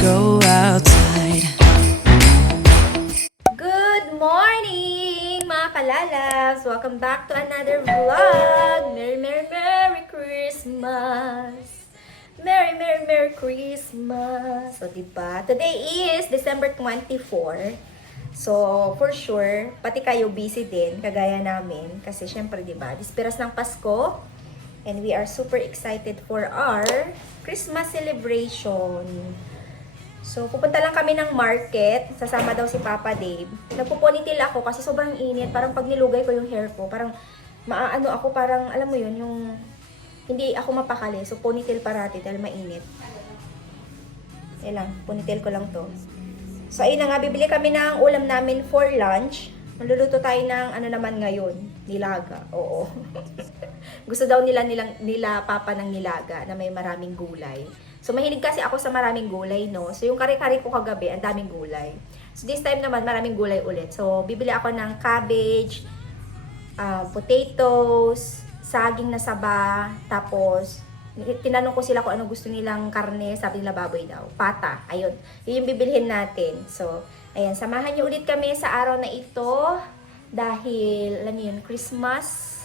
go outside. Good morning, mga kalalabs! Welcome back to another vlog! Merry Christmas! Merry Christmas! So, diba? Today is December 24. So, for sure, pati kayo busy din, kagaya namin. Kasi, syempre, diba? Dispiras ng Pasko. And we are super excited for our Christmas celebration. So, pupunta lang kami ng market. Sasama daw si Papa Dave. Nagpuponitil ako kasi sobrang init. Parang pag nilugay ko yung hair ko, parang maaano ako, parang alam mo yun, yung hindi ako mapakali. So, ponytail parati dahil mainit. Yan lang, ponytail ko lang to. So, ayun na nga, bibili kami ng ulam namin for lunch. Maluluto tayo ng ano naman ngayon, nilaga. Oo. Gusto daw nila Papa ng nilaga na may maraming gulay. So, mahilig kasi ako sa maraming gulay, no? So, yung kare-kare ko kagabi, ang daming gulay. So, this time naman, maraming gulay ulit. So, bibili ako ng cabbage, potatoes, saging na saba, tapos, tinanong ko sila kung ano gusto nilang karne, sabi nila baboy daw. Pata, ayun. Yun yung bibilhin natin. So, ayan, samahan niyo ulit kami sa araw na ito. Dahil, alam niyo yun, Christmas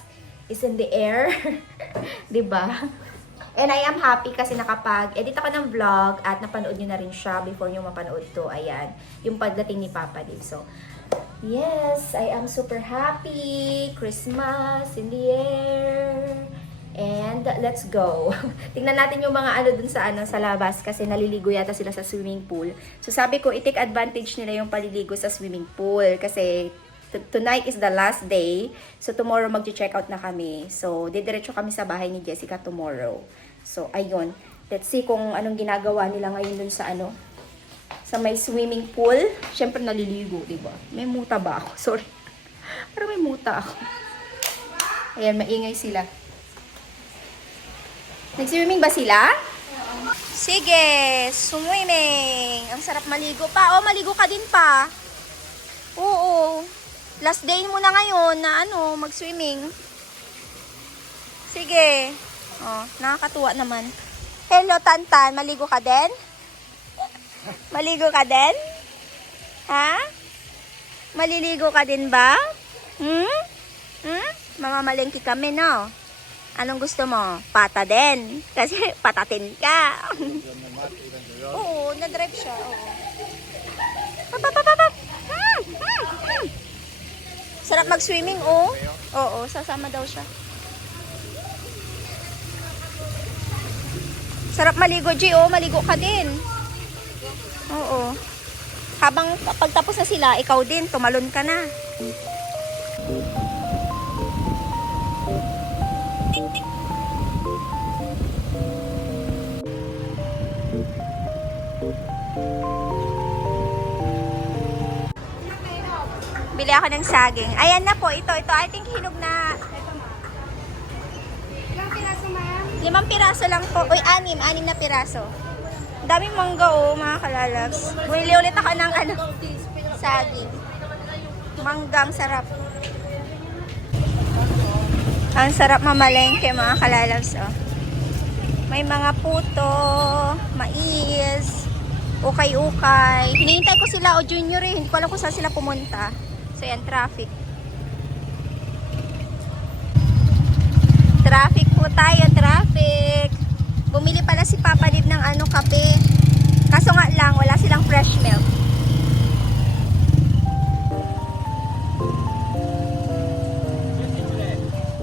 is in the air. Diba? And I am happy kasi nakapag-edit ako ng vlog at napanood nyo na rin siya before nyo mapanood to. Ayan, yung pagdating ni Papa Dave. So, yes, I am super happy. Christmas in the air. And let's go. Tingnan natin yung mga ano dun sa labas kasi naliligo yata sila sa swimming pool. So sabi ko, i-take advantage nila yung paliligo sa swimming pool kasi tonight is the last day. So tomorrow magche-check out na kami. So didiretso kami sa bahay ni Jessica tomorrow. So ayun, let's see kung anong ginagawa nila ngayon dun sa sa may swimming pool. Syempre naliligo, 'di ba? May muta ba ako? Sorry. Pero may muta ako. Ayan, maingay sila. Nag-swimming ba sila? Sige, swimming. Ang sarap maligo pa. Oh, maligo ka din pa. Oo. Last day mo na ngayon na mag-swimming. Sige. Oh, nakakatuwa naman. Hello, Tantan. Maligo ka din? Maligo ka din? Ha? Maliligo ka din ba? Mamamalengke kami, no? Anong gusto mo? Pata din. Kasi patatin ka. Oo, na-drive siya. Oo. Sarap mag-swimming, oh. Oo, sasama daw siya. Sarap maligo, G, oh. Maligo ka din. Oo. Habang pagtapos na sila, ikaw din, tumalon ka na. Bili ako ng saging. Ayan na po, ito. I think hinog na. Ilang piraso, ma'am? 5 piraso lang po. Uy, 6 na piraso. Daming mangga, oh, mga kalalabs. Bumili ulit ako ng saging. Manggang sarap. Ang sarap mamalengke, mga kalalabs, oh. May mga puto, mais, ukay-ukay. Hinihintay ko sila, o junior eh. Hindi ko alam kung saan sila pumunta. So yan, traffic. Traffic po tayo, traffic. Bumili pala si Papa Dave ng kape. Kaso nga lang, wala silang fresh milk.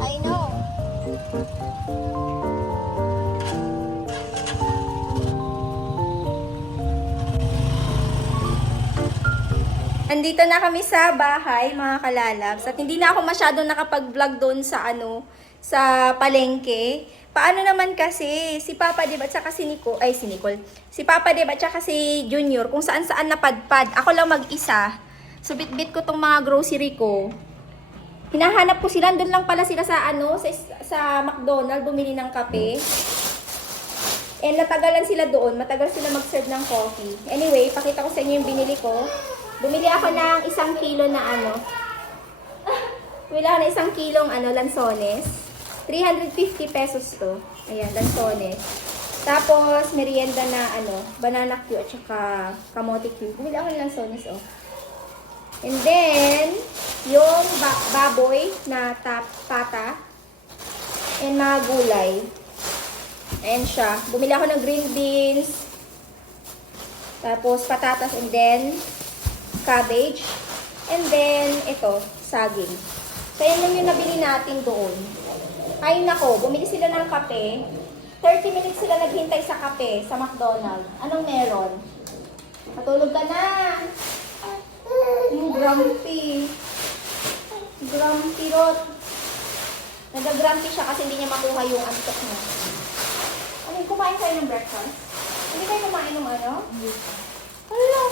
I know. Andito na kami sa bahay, mga kalalabs. At hindi na ako masyadong nakapag-vlog doon sa sa palengke. Paano naman kasi si Papa Dave at saka si Nicole. Si Papa Dave at saka si Junior kung saan-saan napadpad. Ako lang mag-isa. So bit-bit ko tong mga grocery ko. Hinahanap ko sila, doon lang pala sila sa sa McDonald's bumili ng kape. And natagalan sila doon, matagal sila mag-serve ng coffee. Anyway, pakita ko sa inyo yung binili ko. Bumili ako ng 1 kilo na bumili ako ng 1 kilong lansones. 350 pesos to. Ayan, lansones. Tapos, merienda na banana Q at saka kamote Q. Bumili ako ng sonis, oh. And then, yung baboy na pata. And mga gulay. Ayan siya. Bumili ako ng green beans. Tapos, patatas and then, cabbage. And then, ito, saging. So, yan lang yung nabili natin doon. Ay, nako, bumili sila ng kape. 30 minutes sila naghintay sa kape sa McDonald's. Anong meron? Matulog ka na. Yung grumpy. Grumpy rot. Nag-grumpy siya kasi hindi niya makuha yung antok niya. Ano, kumain kayo ng breakfast? Hindi kayo kumain ng ano? Hala.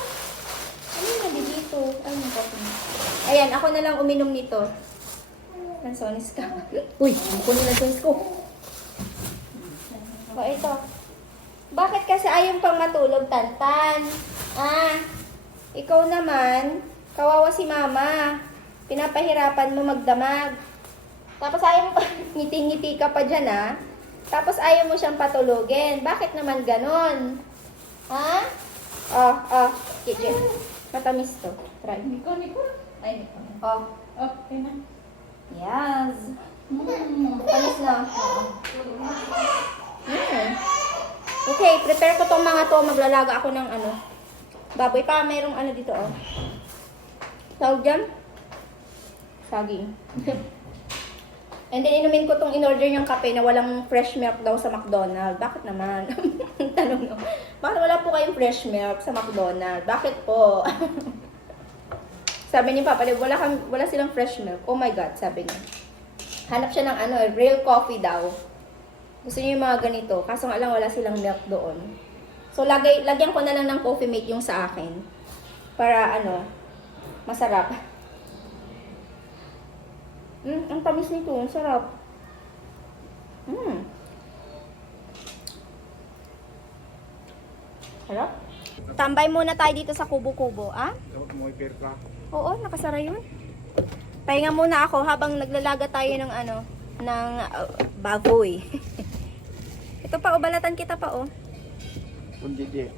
Ano yung nandito? Ay, yung coffee. Ayan, ako na lang uminom nito. Lansones ka. Uy, ako na lansones ko. O, ito. Bakit kasi ayaw pang matulog, Tantan? Ikaw naman, kawawa si Mama. Pinapahirapan mo magdamag. Tapos ayaw mo pa, ngiti-ngiti ka pa dyan, Tapos ayaw mo siyang patulogin. Bakit naman ganon? Ha? Kiki. Matamis to. Try. Niko. Ay, Niko. Okay na. Yes. Tamis na. Okay, prepare ko tong mga to. Maglalaga ako ng baboy pa. Mayroong dito, Tawag dyan? Saging. And then, inumin ko tong in-order niyang kape na walang fresh milk daw sa McDonald's. Bakit naman? Tanong nyo. Bakit wala po kayong fresh milk sa McDonald's? Bakit po? Sabi ni Papa, wala silang fresh milk. Oh my God, sabi niya. Hanap siya ng real coffee daw. Gusto niya yung mga ganito. Kaso nga lang, wala silang milk doon. So, lagyan ko na lang ng Coffee Mate yung sa akin. Para, masarap. Ang tamis nito. Ang sarap. Sarap. Tambay muna tayo dito sa kubo-kubo, Dapat mo i-pair ka. Oo, nakasara yun. Pahinga muna ako habang naglalaga tayo ng baboy. Ito pa, balatan kita pa, Kundi di.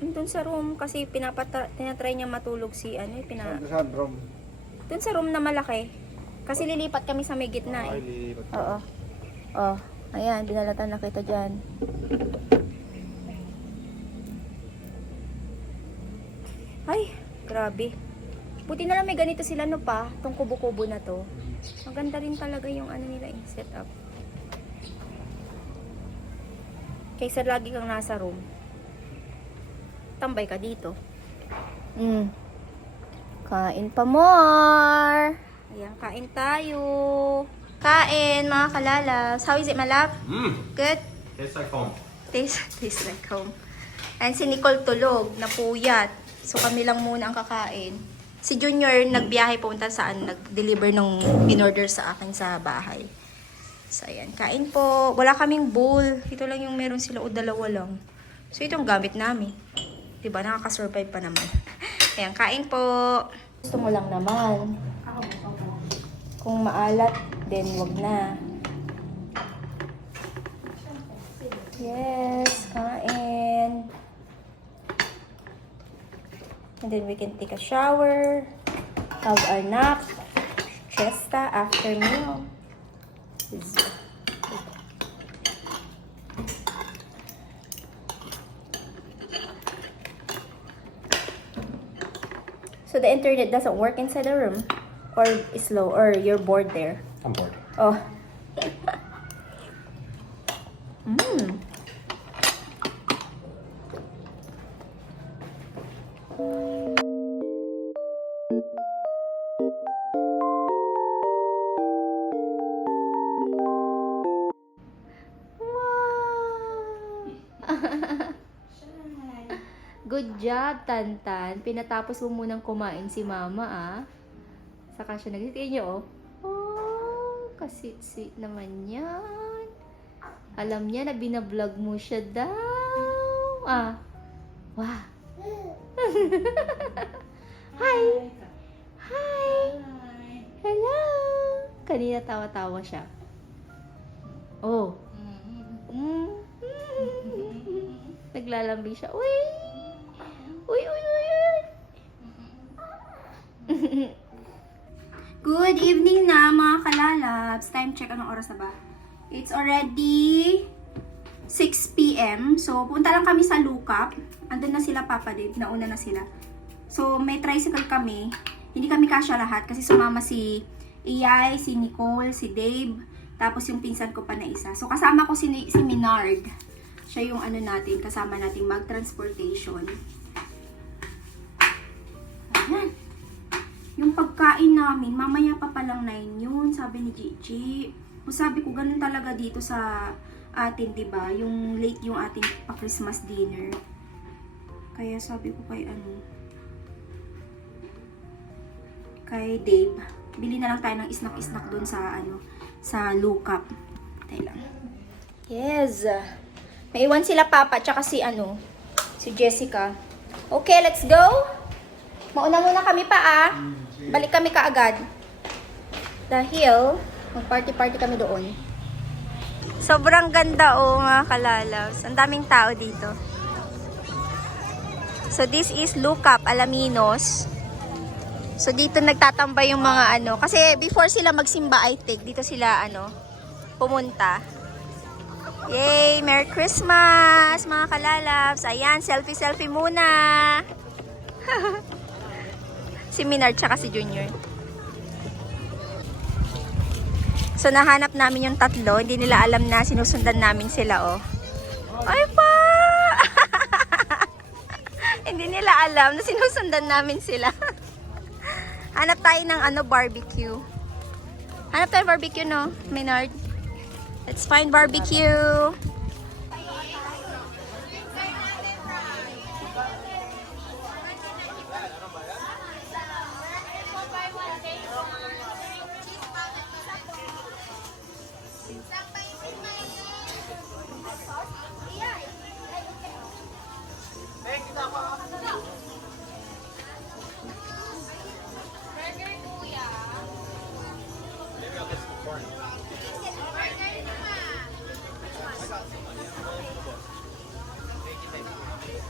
Doon sa room, kasi tinatry niya matulog si, Saan rom? Doon sa room na malaki. Kasi lilipat kami sa may gitna, Ay, lilipat ka. Oo. Ayan, binalatan na kita dyan. Ay, grabe. Buti na lang may ganito sila pa, tong kubo-kubo na to. Maganda rin talaga yung nila yung setup. Kaysa lagi kang nasa room. Tambay ka dito. Kain pa more. Ayan, kain tayo. Kain, mga kalalabs. How is it, my love? Good? Tastes like home. Tastes like home. And si Nicole tulog, napuyat. So kami lang muna ang kakain. Si Junior nagbiyahe punta saan, nag-deliver nung in-order sa akin sa bahay. So ayan, kain po. Wala kaming bowl. Ito lang yung meron sila o dalawa lang. So itong gamit namin. Diba, nakaka-survive pa naman. Ayan, kain po. Gusto mo lang naman. Kung maalat, then wag na. Yes, kain. And then we can take a shower, have our nap, siesta after meal. So the internet doesn't work inside the room, or is slow, or you're bored there. I'm bored. Oh. Good job, Tantan. Pinatapos mo munang kumain si Mama, Saka siya nagsitiin niyo, oh, kasitsit naman yan. Alam niya na binablog mo siya daw. Wow. Hi. Hi. Hello. Kanina tawa-tawa siya. Oh. Naglalambing siya. Uy! Uy, uy, uy, uy! Good evening na mga kalalabs. Time check, anong oras na ba? It's already 6 p.m. So, punta lang kami sa Lukap. Andun na sila, Papa Dave. Nauna na sila. So, may tricycle kami. Hindi kami kasya lahat kasi sumama si Iyay, si Nicole, si Dave. Tapos yung pinsan ko pa na isa. So, kasama ko si Minard. Siya yung ano natin, kasama natin mag-transportation. Ayan. Yung pagkain namin, mamaya pa palang 9 yun, sabi ni Gigi. O sabi ko, ganun talaga dito sa atin, diba? Yung late yung ating pa-Christmas dinner. Kaya sabi ko kay Dave, bili na lang tayo ng snack-snack dun sa sa Lukap. Tayo lang. Yes. May iwan sila Papa tsaka si si Jessica. Okay, let's go. Mauna muna kami pa Balik kami kaagad. Dahil mag-party-party kami doon. Sobrang ganda mga kalalabs. Ang daming tao dito. So this is Lukap, Alaminos. So dito nagtatambay yung mga kasi before sila magsimba I think, dito sila pumunta. Yay! Merry Christmas mga kalalabs. Ayan, selfie muna. Si Minard tsaka si Junior. So nahanap namin yung tatlo. Hindi nila alam na sinusundan namin sila Ay pa! Hindi nila alam na sinusundan namin sila. Hanap tayo ng barbecue. Hanap tayo barbecue, no, Minard? Let's find barbecue.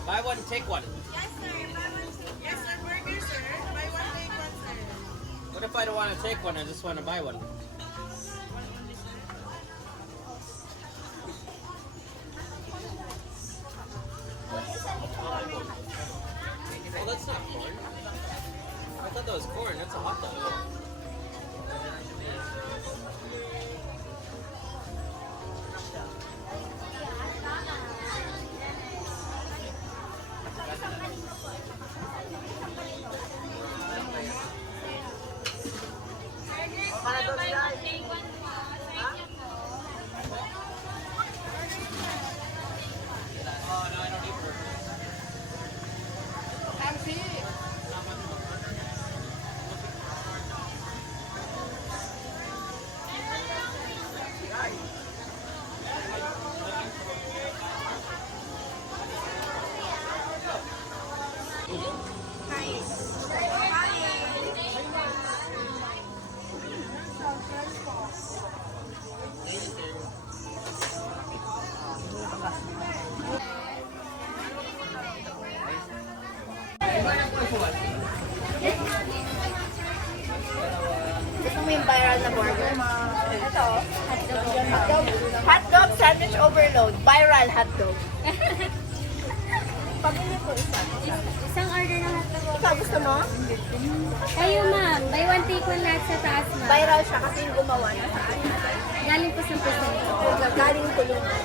Buy one, take one. Yes, sir. Buy one, take. Yes, sir. Burger, sir. Buy one, take one, sir. What if I don't want to take one? I just want to buy one. Well, that's not corn. I thought that was corn. That's a hot dog. Gusto mo yung viral na burger? Ito, hotdog sandwich overload. Viral hotdog. Pabili ko isa. Isang order na hotdog. Ikaw gusto mo? Kayo ma'am, buy one take one lahat sa taas ma'am. Viral siya kasi yung gumawa na sa akin. Galing po sa presento. Galing tulungan.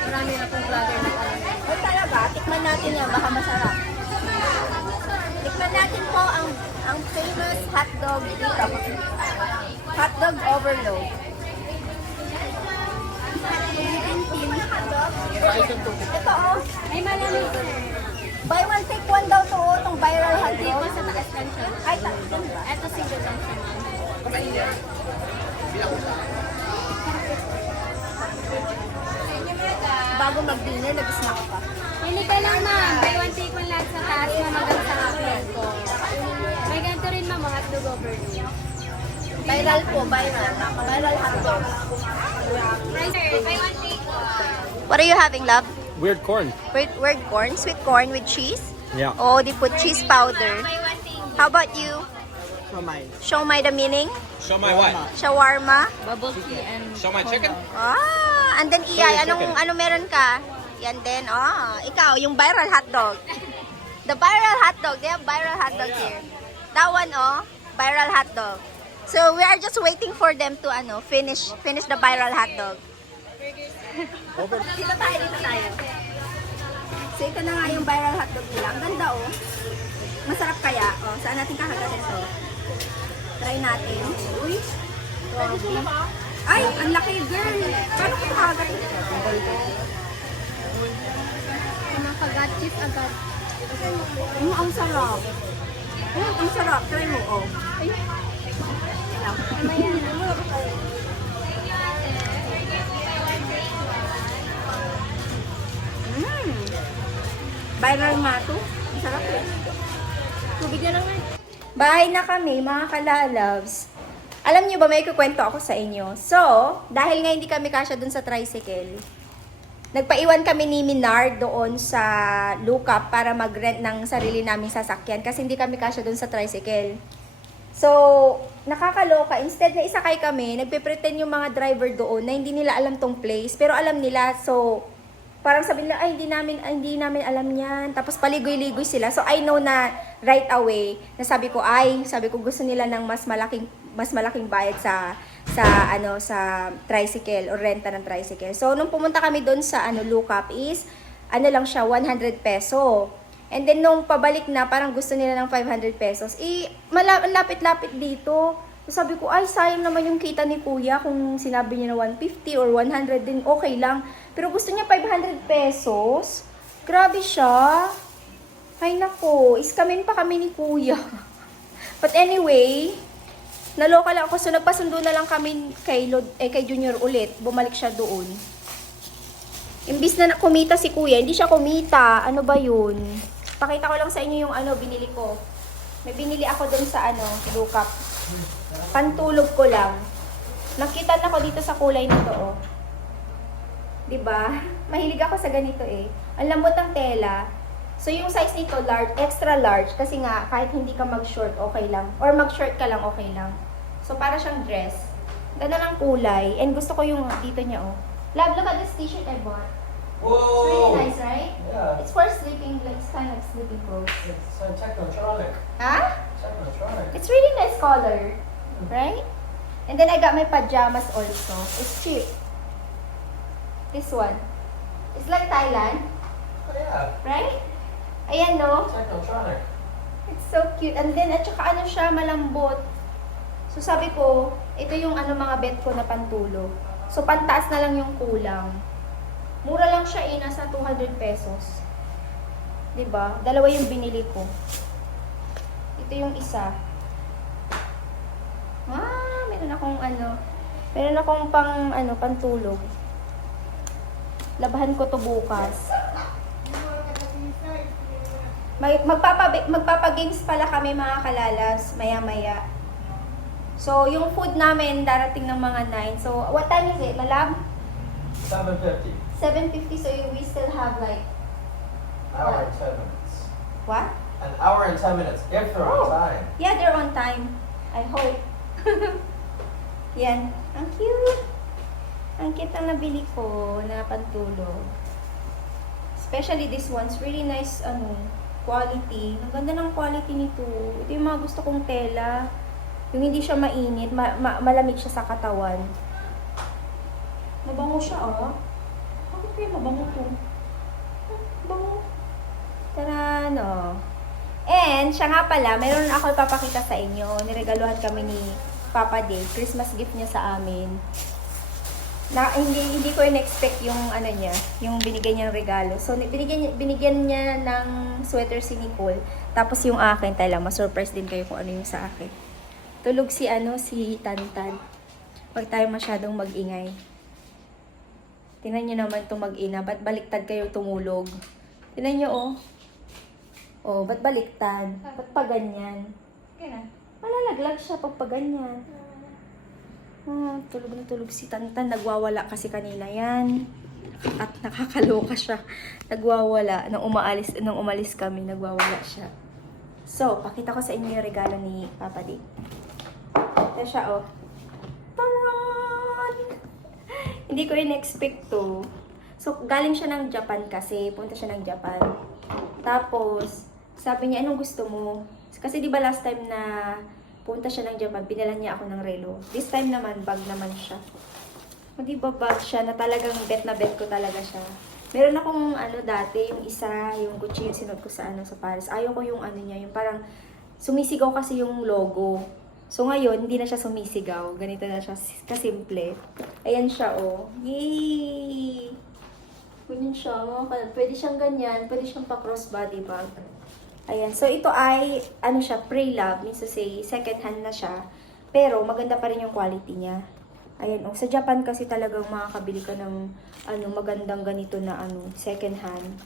Marami na pong vlogger na alam. O talaga, tikman natin yan. Baka masarap. Tikman natin po ang famous hotdog dito. Hotdog overload. Ito Ay, malamig sir. buy one take one daw to itong viral Hindi po hotdog. sa taas lang siya. Ay, tatlo ba? Ito single lang siya ma'am. Bago mag-dinner, nag-snack pa. Hindi ka lang ma'am, buy one take one lahat sa taas ma'am hanggang sa upload ko. May ganito rin ma'am, hotdog overload. Viral po, viral. Viral hotdog. Price sir, buy one take one. What are you having, love? Weird corn. Weird corn? Sweet corn with cheese? Yeah. Oh, they put cheese powder. How about you? Show my the meaning? Show my what? Shawarma? Bubble tea and Show my chicken? Ah, and then Iyay, Chicken. ano meron ka? Yan din, ikaw, yung viral hotdog. The viral hotdog, they have viral hotdog here. That one, viral hotdog. So, we are just waiting for them to, finish the viral hotdog. Dito tayo. So, ito na nga yung viral hotdog nila. Ang ganda, Masarap kaya? Saan natin kakagatin to? Try natin. Uy. Ay, ang laki, girl. Paano ko kakagatin? nakagat cheese agad. Ang sarap. Ang sarap. Try mo, Ay. Ano yan? Viral mato. Ang sarap Tubig na naman. Bahay na kami, mga kalalabs. Alam niyo ba, may kukwento ako sa inyo. So, dahil nga hindi kami kasya dun sa tricycle, nagpaiwan kami ni Minard doon sa Lookup para mag-rent ng sarili naming sasakyan kasi hindi kami kasya doon sa tricycle. So, nakakaloka. Instead na isakay kami, nagpe-pretend yung mga driver doon na hindi nila alam tong place. Pero alam nila, so, parang sabi nila, ay, hindi namin alam yan. Tapos paligoy-ligoy sila. So, I know na right away, na sabi ko gusto nila ng mas malaking bayad sa tricycle or renta ng tricycle. So, nung pumunta kami doon sa Lookup is, lang siya, 100 peso. And then, nung pabalik na, parang gusto nila ng 500 pesos. Lapit-lapit dito. So, sabi ko, ay, sayang naman yung kita ni kuya. Kung sinabi niya na 150 or 100 din, okay lang. Pero gusto niya 500 pesos. Grabe siya. Ay, nako. Iskamin pa kami ni kuya. But anyway, naloka lang ako. So, nagpasundo na lang kami kay Junior ulit. Bumalik siya doon. Imbis na kumita si kuya, hindi siya kumita. Ano ba yun? Pakita ko lang sa inyo yung binili ko. May binili ako doon sa Lookup. Pantulog ko lang. Nakita na ko dito sa kulay nito, Diba? Mahilig ako sa ganito Ang lambot ng tela. So, yung size nito, large, extra large. Kasi nga, kahit hindi ka mag-short, okay lang. Or mag-short ka lang, okay lang. So, para siyang dress. Ganda ng kulay. And gusto ko yung dito niya, Love, look at this t-shirt I bought. Whoa! It's really nice, right? Yeah. It's for sleeping, like, it's kind of sleeping clothes. It's Technotronic. Huh? Technotronic. It's really nice color. Right? And then I got my pajamas also. It's cheap. This one. It's like Thailand. Oh, yeah. Right? Ayan, no? Technotronic. It's so cute. And then, at saka siya, malambot. So, sabi ko, ito yung mga bet ko na pantulog. So, pantaas na lang yung kulang. Mura lang siya nasa 200 pesos. 'Di ba? Dalawa yung binili ko. Ito yung isa. Meron akong pantulog. Labahan ko to bukas. Magpapa-games pala kami mga kalalas, maya-maya. So, yung food namin darating ng mga 9. So, what time is it, malab? 7:50. 7:50, so we still have like... Hour and 10 minutes. What? An hour and 10 minutes, if they're on time. Yeah, they're on time. I hope. Yan. Ang cute. Ang cute ang nabili ko na pantulog. Especially this one's really nice, quality. Ang ganda ng quality nito. Ito yung mga gusto kong tela. Yung hindi siya mainit, malamig siya sa katawan. Mabango siya, Bakit kaya mabango to? Bango. Tara, And, siya nga pala, meron ako ipapakita sa inyo. Niregaluhan kami ni Papa Dave. Christmas gift niya sa amin. Hindi ko in-expect yung niya, yung binigyan niyang regalo. So, binigyan niya ng sweater si Nicole. Tapos yung akin, tala, ma-surprise din kayo kung ano yung sa akin. Tulog si Tantan. Huwag tayo masyadong mag-ingay. Tingnan nyo naman itong mag-ina. Ba't baliktad kayo tumulog? Tingnan nyo, ba't baliktad? Ba't pa ganyan? Malalaglag siya pag pa ganyan. Tulog na tulog si Tantan. Nagwawala kasi kanina yan. At nakakaloka siya. Nagwawala. Nung umalis kami, nagwawala siya. So, pakita ko sa inyo yung regalo ni Papa Dick. Ito siya, oh. Taran! Hindi ko in-expect to. So, galing siya ng Japan kasi. Punta siya ng Japan. Tapos, sabi niya, anong gusto mo? Kasi di ba last time na punta siya ng Japan, pinala niya ako ng relo. This time naman, bag naman siya. O di ba bag siya na talagang bet na bet ko talaga siya. Meron akong dati, yung isa, yung Gucci yung sinuot ko sa sa Paris. Ayaw ko yung niya, yung parang sumisigaw kasi yung logo. So ngayon, hindi na siya sumisigaw. Ganito na siya, kasimple. Ayan siya, oh. Yay! Ganyan siya, pwede siyang ganyan, pwede siyang pa-crossbody bag. Ayan, so ito ay, siya, pre-love, means to say, second hand na siya. Pero maganda pa rin yung quality niya. Ayan, oh, sa Japan kasi talagang makakabili ka ng magandang ganito na second hand.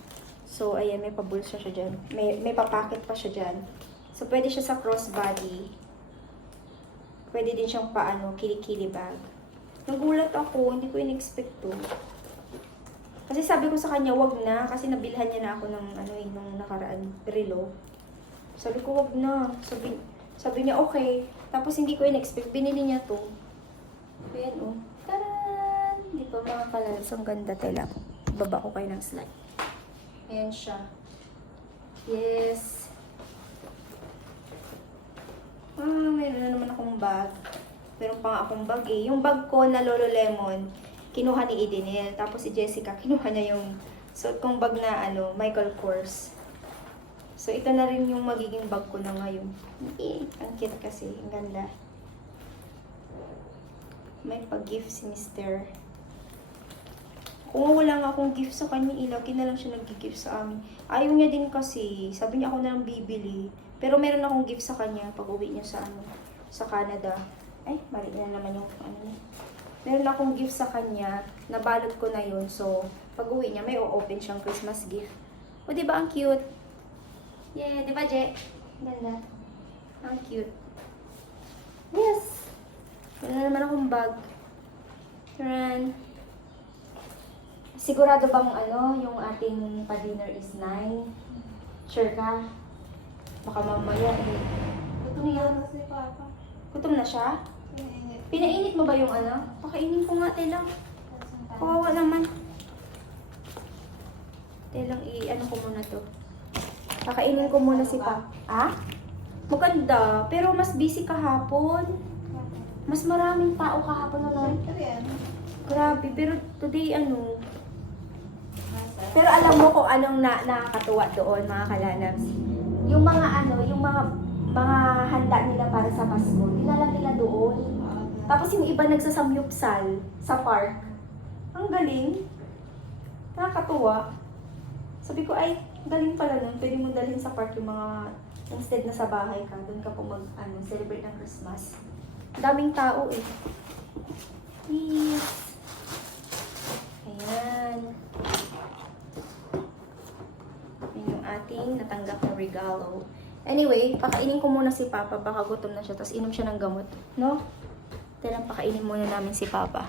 So, ayan, may pabulsa siya dyan. May papacket pa siya dyan. So, pwede siya sa crossbody. Pwede din siyang kilikili bag. Nagulat ako, hindi ko in-expect to. Kasi sabi ko sa kanya, wag na. Kasi nabilhan niya na ako ng nung nakaraan, relo. Sabi ko, wag na. Sabi niya, okay. Tapos hindi ko in-expect, binili niya to. Ayan, oh. Taran! Di ba mga kalalabs? Ang ganda tela. Baba ko kayo ng slide. Ayan siya. Yes. Meron na naman akong bag. Meron pa nga akong bag eh. Yung bag ko na Lululemon, kinuha ni Edenel. Tapos si Jessica, kinuha niya yung suot kong bag na Michael Kors. So, ito na rin yung magiging bag ko na ngayon. Ang cute kasi. Ang ganda. May pag-gift si Mr. Kung wala nga akong gift sa kanya, ilaki na lang siya nag-gift sa amin. Ayaw niya din kasi. Sabi niya ako na lang bibili. Pero meron akong gift sa kanya pag uwi niya sa Canada. Ay, mali na naman yung niya. Meron akong gift sa kanya. Nabalot ko na yun. So, pag uwi niya, may o-open siyang Christmas gift. O, diba ang cute? Yeah, diba, Je? Ganda. Ang cute. Yes! Wala naman akong bag. Run. Sigurado bang yung ating pa-dinner is 9? Sure ka? Baka mamaya eh. Gutom yan. Gutom na siya? Pinainit mo ba yung Pakainin ko nga, telang. Kawawa naman. Telang, ko muna to. Pakainin ko muna si Papa. Ah? Maganda. Pero mas busy kahapon. Mas maraming tao kahapon na. Grabe. Pero today, Pero alam mo kung anong nakakatuwa doon, mga kalalabs. Yung mga handa nila para sa Pasko, dinala nila doon. Tapos yung iba nagsasamyupsal sa park. Ang galing. Nakakatuwa. Sabi ko, ay, galing pala nun. Pwede mo dalhin sa park yung mga, instead na sa bahay ka, doon ka po celebrate ng Christmas. Daming tao eh. Yes. Ayan. Ayan yung ating natanggap na regalo. Anyway, pakainin ko muna si Papa. Baka gutom na siya. Tapos inom siya ng gamot. No? Tara, pakainin muna namin si Papa.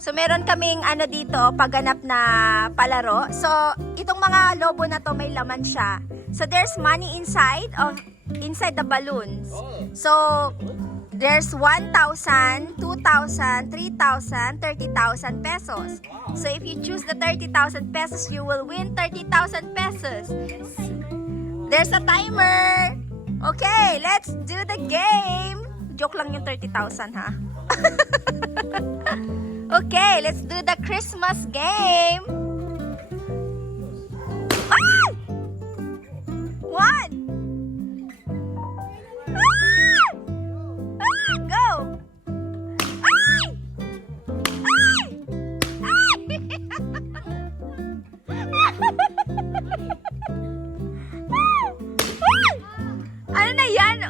So, meron kaming dito, pagganap na palaro. So, itong mga lobo na to, may laman siya. So, there's money inside the balloons. So, there's 1,000, 2,000, 3,000, 30,000 pesos. So, if you choose the 30,000 pesos, you will win 30,000 pesos. There's a timer. Okay, let's do the game. Joke lang yung 30,000, ha? Okay, let's do the Christmas game. Ah! 1. Go! Ay! Ay! Ay! Ano na yan?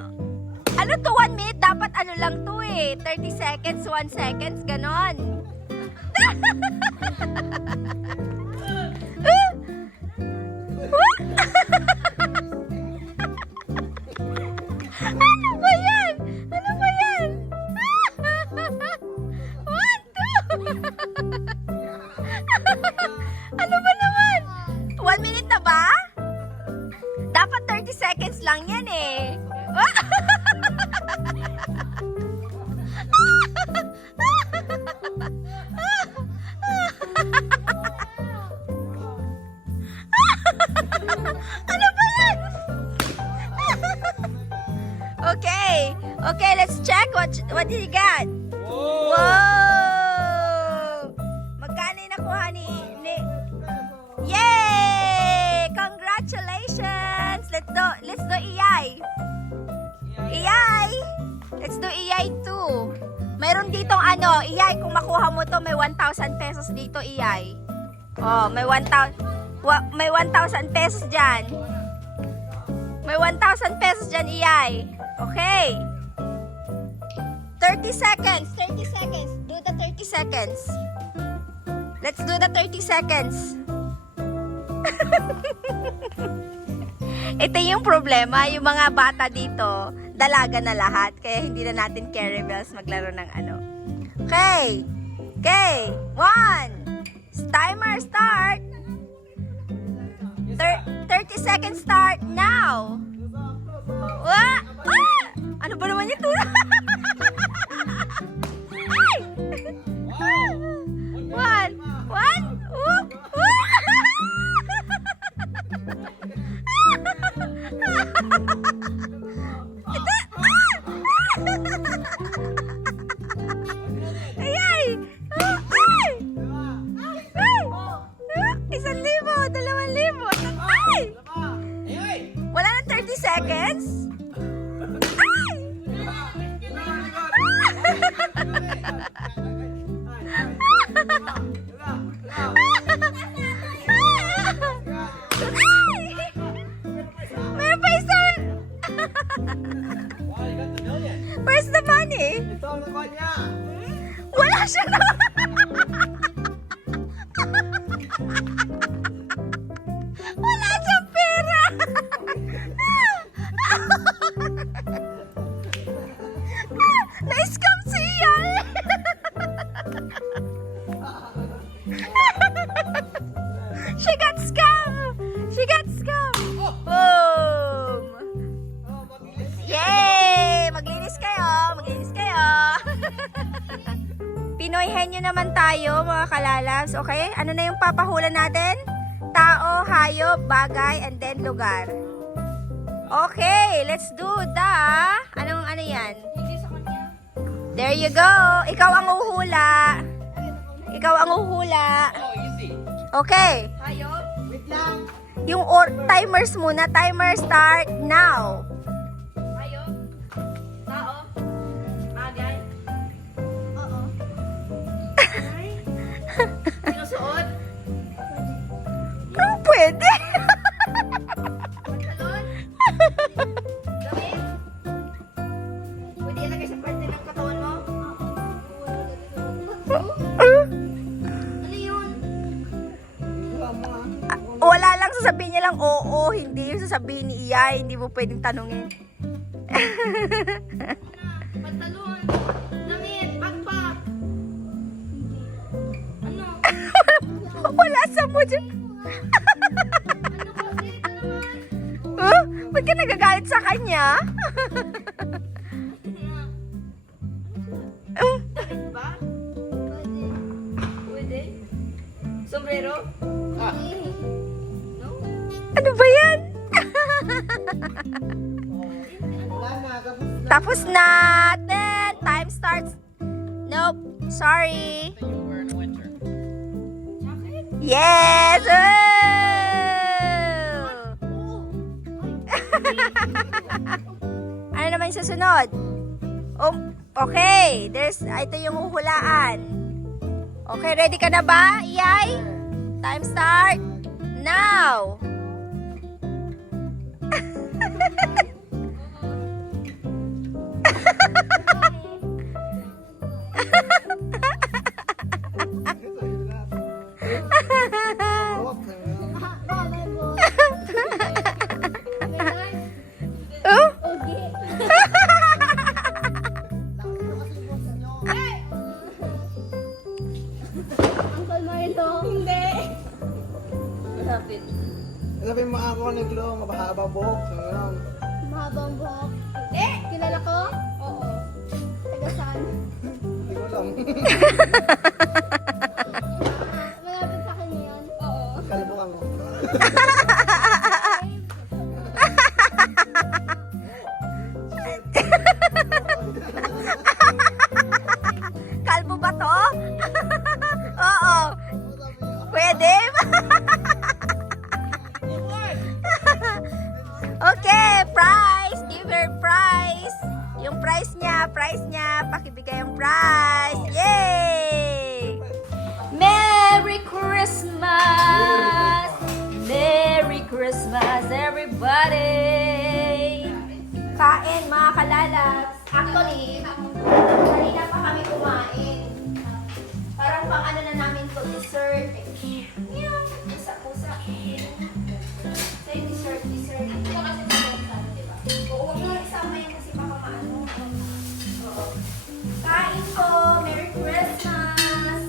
Ano to, 1 minute? Dapat lang to eh. 30 seconds, 1 seconds, ganon. Ano ba yan? Ano ba yan? 1, 2. Okay, let's check. What did you get? Whoa! Whoa! Magkano yung nakuha ni... Yay! Congratulations! Let's do iyay. Iyay! Let's do iyay too. Mayroon ditong ano, iyay. Kung makuha mo to, may 1,000 pesos dito, iyay. Oh, may 1,000 pesos dyan. May 1,000 pesos dyan, iyay. Okay. 30 seconds. 30 seconds. Do the 30 seconds. Let's do the 30 seconds. Ito yung problema. Yung mga bata dito, dalaga na lahat. Kaya hindi na natin carry bells maglaro ng ano. Okay. Okay. 1. Timer start. 30 seconds start now. What? Ano ba naman ito? Ay! One. Ayay! Ay! 1,000, 2,000. Ay! Wala na 30 seconds? Ay! Meron pa isa! Wow, you got the million. Where's the money? Ito ang nakuha niya. Wala siya na! Wala siyang pera! Na-scam siya! She got scam! She got scam! Boom! Yay! Maglinis kayo! Maglinis kayo! Pinoy henyo naman tayo, mga kalalabs. Okay? Ano na yung papahula natin? Tao, hayop, bagay, and then lugar. Okay, let's do the... Ano yan? There you go. Ikaw ang uhula. Ikaw ang uhula. Oh, easy. Okay. Hayop. Yung timers muna. Timer start now. Hayop. Tao. Bagay. Oo. Sinusuot. Anong pwede? Pantalon. Damit. Pwede ilagay sa parte ng katawan mo? Ano yun? Wala lang, sasabihin niya lang oo, hindi yung sasabihin ni Iya, hindi mo pwedeng tanungin. Pantalon. Damit. Backpack. Ano? Wala sa mo dyan. Ano kasi? Ito naman. Huh? Ba't ka nagagalit sa kanya? Damit ba? Pwede. Sombrero? No? Ano ba yan? Tapos na. Then, time starts. Nope. Sorry. That you wear in the winter. Yes! Ano naman yung susunod? Oh, okay. Ito yung uhulaan. Okay, ready ka na ba, Iyay? Time start now. Oh? Uncle Marlo. Hindi. Malapit. Sabi mo ako naglo, mabahaba buhok. Ganun. Mahabang buhok. Hindi. Kilala ko? Oo. Taga saan? Hindi ko alam. Malapit sa akin yun? Oo. Kalibukan mo. prize niya. Pakibigay ang prize. Yay! Merry Christmas! Merry Christmas, everybody! Kain, mga kalalabs. Actually, kanina pa kami kumain. Parang pang ano na namin to, dessert. Yung pusa-pusa. So yung dessert. Ito kasi masarap, diba? Oo, huwag mo isama yan kasi baka maano. Oo. Kain po! Merry Christmas!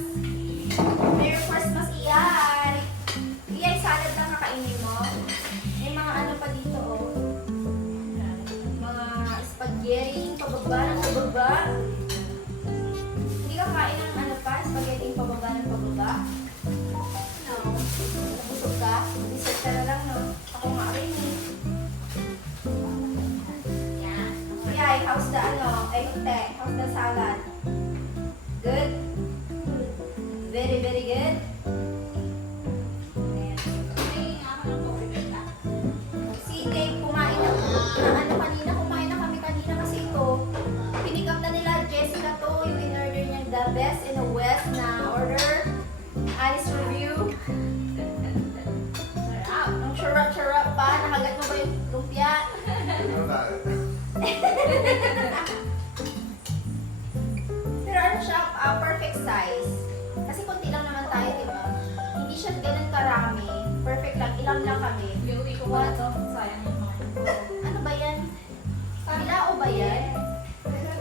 Merry Christmas, Iyay! Iyay, salad lang kakainin mo. May mga ano pa dito, oh. Mga spaghetti, pababa ng pababa. Hindi ka kain ng ano pa, spaghetti pababa ng pababa? No. Nabusog ka? Dessert ka na lang, no? Ako nga rin, eh. Yan. Iyay, how's the ano? Ay, te, how's the salad? Good? Very, very good? Si Dave kumain na ano kanina, kumain na kami kanina kasi ito, pinick up na nila Jessica to, yung in-order niya, the best in the West na order. Alice review. Sarap. Ang charap-charap pa, nakagat mo ba yung lumpia? Pero ano siya, perfect size. Kasi konti lang naman tayo, di ba? Hindi siya ganun karami. Perfect lang. Ilang lang kami. Iuwi ko ba ito? Sayang yung mga ano ba yan? Bilao ba yan?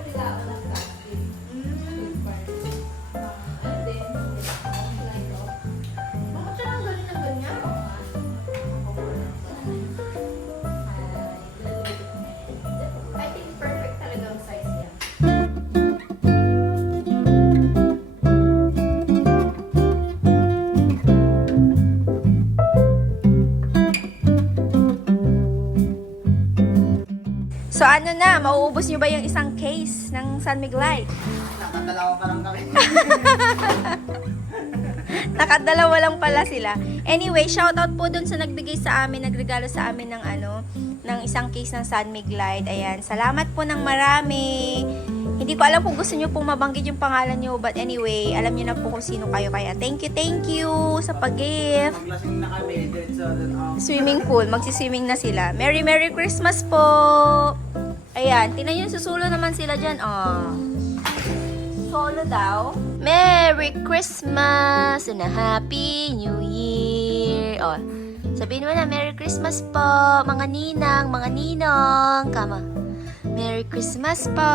Bilao lang plastic. Ano din? Bakit siya lang ganun na ganyan? I think perfect talaga ang size niya. So ano na, mauubos nyo ba yung isang case ng San Miglite? Nakadalawa pa lang kami. Nakadalawa lang pala sila. Anyway, shoutout po dun sa nagbigay sa amin, nagregalo sa amin ng ano, ng isang case ng San Miglite. Ayan, salamat po ng marami. Hindi ko alam kung gusto nyo pong mabanggit yung pangalan nyo, but anyway, alam nyo na po kung sino kayo. Kaya thank you sa pag-gift. Maglasing na kami, diretso doon. Swimming pool, magsiswimming na sila. Merry Christmas po! Ayan, tingnan nyo, susulo naman sila dyan. Oh. Solo daw. Merry Christmas and a Happy New Year. Oh, sabihin mo na, Merry Christmas po, mga ninang, mga ninong. Kama. Merry Christmas po.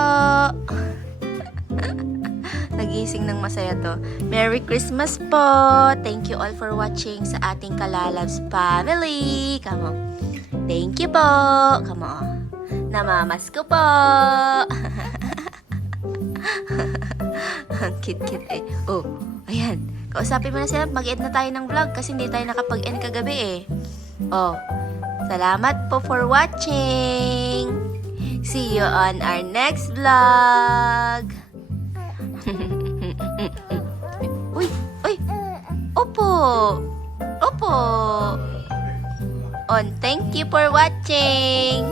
Nagising ng masaya to. Merry Christmas po. Thank you all for watching sa ating Kalalabs family. Come on. Thank you po. Come on. Namamas ko po. Ang cute eh. Oh, ayan. Kausapin mo na sila. Mag-end na tayo ng vlog kasi hindi tayo nakapag-end kagabi eh. Oh, salamat po for watching. See you on our next vlog. Uy, uy. Opo. Opo. On, thank you for watching.